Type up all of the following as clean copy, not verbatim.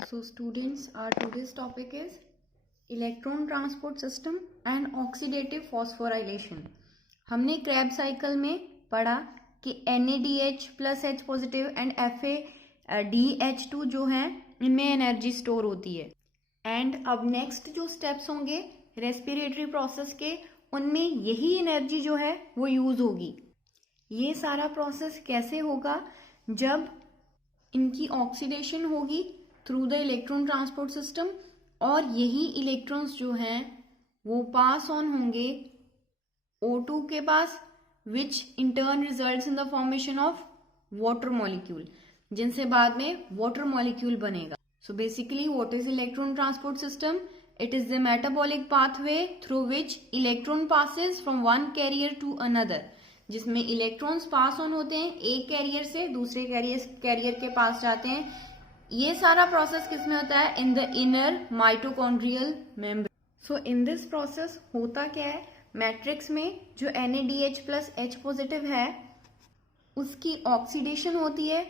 So students, our today's topic is electron transport system and oxidative phosphorylation. हमने Krebs cycle में पढ़ा कि NaDH plus H positive and FADH2 जो है इनमें एनर्जी स्टोर होती है। एंड अब नेक्स्ट जो स्टेप्स होंगे रेस्पिरेटरी प्रोसेस के, उनमें यही एनर्जी जो है वो यूज होगी। ये सारा प्रोसेस कैसे होगा? जब इनकी ऑक्सीडेशन होगी through the electron transport system, और यही इलेक्ट्रॉन्स जो हैं वो पास ऑन होंगे O2 के पास, which in turn results in the formation of water molecule, जिनसे बाद में वाटर मॉलिक्यूल बनेगा। So basically what is electron transport system? It is the metabolic pathway through which electron passes from one carrier to another, जिसमें electrons pass on होते हैं एक career से दूसरे कैरियर के पास जाते हैं। ये सारा प्रोसेस किसमें होता है? In the inner mitochondrial membrane. So in this process होता क्या है? मैट्रिक्स में जो NaDH प्लस H पॉजिटिव है उसकी ऑक्सीडेशन होती है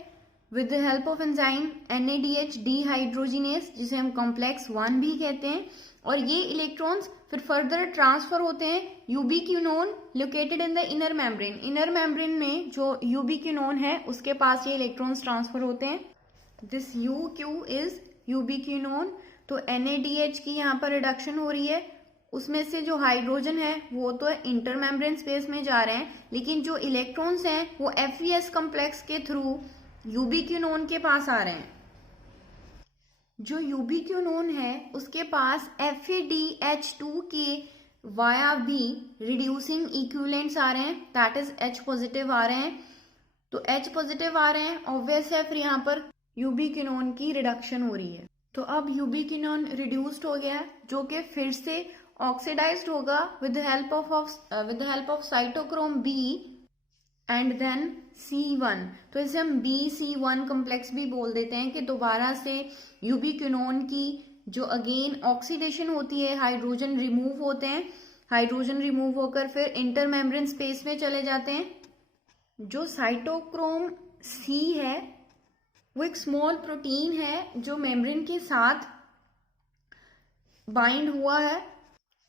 with the help of enzyme NaDH dehydrogenase, जिसे हम कॉम्प्लेक्स 1 भी कहते हैं। और ये इलेक्ट्रॉन्स फिर फर्दर ट्रांसफर होते हैं यूबिक्विनोन located in the inner membrane. Inner membrane में जो यूबिक्विनोन है उसके पास ये इलेक्ट्रॉन्स ट्रांसफर होते हैं। This UQ is यूबिक्विनोन। तो NaDH की यहाँ पर रिडक्शन हो रही है, उसमें से जो हाइड्रोजन है वो तो इंटर मेम्ब्रेन स्पेस में जा रहे हैं, लेकिन जो इलेक्ट्रॉन्स हैं वो FeS कॉम्प्लेक्स के थ्रू यूबिक्विनोन के पास आ रहे हैं। जो यूबिक्विनोन है उसके पास FADH2 के वाया भी रिड्यूसिंग इक्विवेलेंट्स आ रहे हैं, दैट इज H पॉजिटिव आ रहे हैं। तो H पॉजिटिव आ रहे हैं, ऑब्वियस है, फिर यहाँ पर यूबिक्विनोन की रिडक्शन हो रही है। तो अब यूबिक्विनोन रिड्यूस्ड हो गया, जो कि फिर से ऑक्सीडाइज्ड होगा with the help of cytochrome B and then C1। तो इसे हम BC1 कॉम्प्लेक्स भी बोल देते हैं कि दोबारा से यूबिक्विनोन की जो अगेन ऑक्सीडेशन होती है, हाइड्रोजन रिमूव होते हैं, हाइड्रोजन रिमूव होकर फिर इंटर मेम्ब्रेन स्पेस में चले जाते हैं। जो साइटोक्रोम C है वो एक स्मॉल प्रोटीन है जो मेम्ब्रेन के साथ बाइंड हुआ है,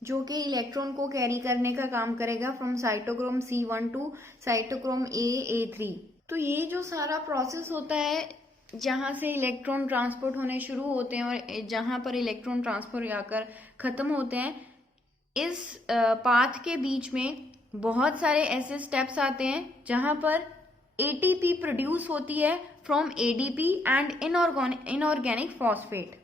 जो कि इलेक्ट्रॉन को कैरी करने का काम करेगा from cytochrome C1 to cytochrome A3। तो ये जो सारा प्रोसेस होता है जहां से इलेक्ट्रॉन ट्रांसपोर्ट होने शुरू होते हैं और जहां पर इलेक्ट्रॉन ट्रांसफर आकर खत्म होते हैं, इस पाथ के बीच में बहुत सारे ऐसे स्टेप्स आते हैं जहां पर ATP प्रोड्यूस होती है from ADP and inorganic phosphate.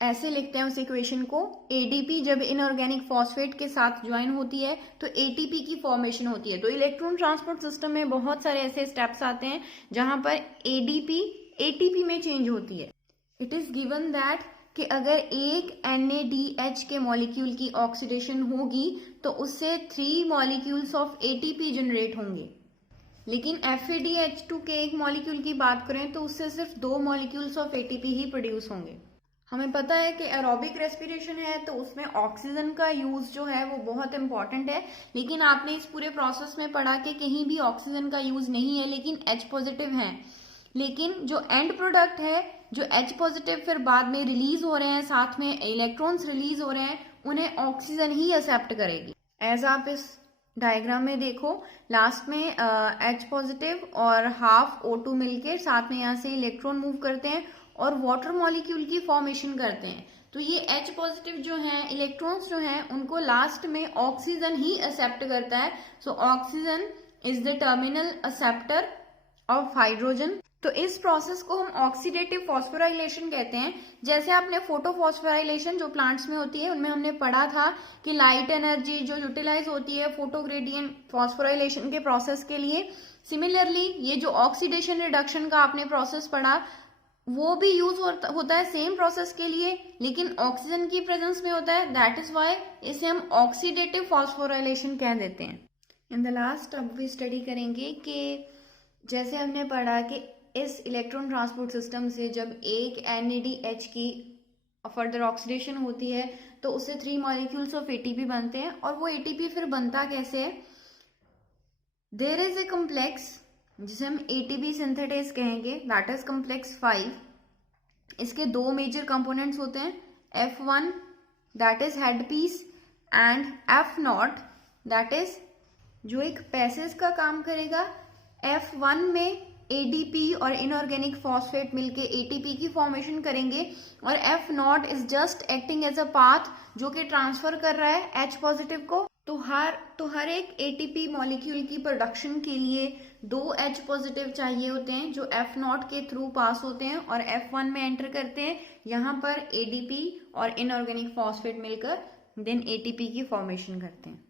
ऐसे लिखते हैं उस इक्वेशन को, ADP जब इनऑर्गेनिक फॉस्फेट के साथ ज्वाइन होती है तो ATP की फॉर्मेशन होती है। तो इलेक्ट्रॉन ट्रांसपोर्ट सिस्टम में बहुत सारे ऐसे स्टेप्स आते हैं जहां पर ADP ATP में चेंज होती है। इट इज गिवन दैट कि अगर एक NaDH के मॉलिक्यूल की ऑक्सीडेशन होगी तो उससे 3 मॉलिक्यूल्स ऑफ ATP जनरेट होंगे, लेकिन FADH2 के एक मॉलिक्यूल की बात करें तो उससे सिर्फ 2 molecules of ATP he produce होंगे। हमें पता है कि एरोबिक रेस्पिरेशन है तो उसमें ऑक्सीजन का यूज जो है वो बहुत इंपॉर्टेंट है, लेकिन आपने इस पूरे प्रोसेस में पढ़ा कि कहीं भी ऑक्सीजन का यूज नहीं है, लेकिन H पॉजिटिव है। लेकिन जो एंड प्रोडक्ट है, जो H पॉजिटिव फिर बाद में रिलीज हो रहे हैं, साथ में इलेक्ट्रॉन्स रिलीज हो रहे हैं, उन्हें ऑक्सीजन ही एक्सेप्ट करेगी। एज आप इस डायग्राम में देखो, लास्ट में H पॉजिटिव और हाफ O2 मिलकर साथ में यहाँ से इलेक्ट्रॉन मूव करते हैं और वाटर मॉलिक्यूल की फॉर्मेशन करते हैं। तो ये H पॉजिटिव जो हैं, इलेक्ट्रॉन्स जो हैं, उनको लास्ट में ऑक्सीजन ही एक्सेप्ट करता है। So oxygen is the terminal acceptor of hydrogen. तो इस प्रोसेस को हम ऑक्सीडेटिव फॉस्फोराइलेशन कहते हैं। जैसे आपने फोटोफॉस्फोराइलेशन जो प्लांट्स में होती है उनमें हमने पढ़ा था कि लाइट एनर्जी जो यूटिलाइज होती है फोटो ग्रेडियंट फॉस्फोराइलेशन के प्रोसेस के लिए, सिमिलरली ये जो ऑक्सीडेशन रिडक्शन का आपने प्रोसेस पढ़ा वो भी यूज होता है सेम प्रोसेस के लिए, लेकिन ऑक्सीजन की प्रेजेंस में होता है। दैट इज वाई इसे हम ऑक्सीडेटिव फॉस्फोराइलेशन कह देते हैं। इन द लास्ट अब भी स्टडी करेंगे कि जैसे हमने पढ़ा कि इस इलेक्ट्रॉन ट्रांसपोर्ट सिस्टम से जब एक NaDH की फर्दर ऑक्सीडेशन होती है तो उससे 3 मॉलिक्यूल्स ऑफ ATP बनते हैं, और वो ATP फिर बनता कैसे है? देयर इज ए कॉम्प्लेक्स जिसे हम ATP सिंथेटेज कहेंगे, दैट इज कॉम्प्लेक्स 5, इसके दो मेजर कंपोनेंट्स होते हैं, F1 that is head piece and F0 that is जो एक पैसेज का काम करेगा। F1 में ADP और इनऑर्गेनिक फॉस्फेट मिलके ATP की फॉर्मेशन करेंगे और F0 is just acting as a path जो कि ट्रांसफर कर रहा है H पॉजिटिव को। तो हर एक ATP मॉलिक्यूल की प्रोडक्शन के लिए दो H पॉजिटिव चाहिए होते हैं जो F0 के थ्रू पास होते हैं और F1 में एंटर करते हैं। यहाँ पर ADP और इनऑर्गेनिक फॉस्फेट मिलकर देन ATP की फॉर्मेशन करते हैं।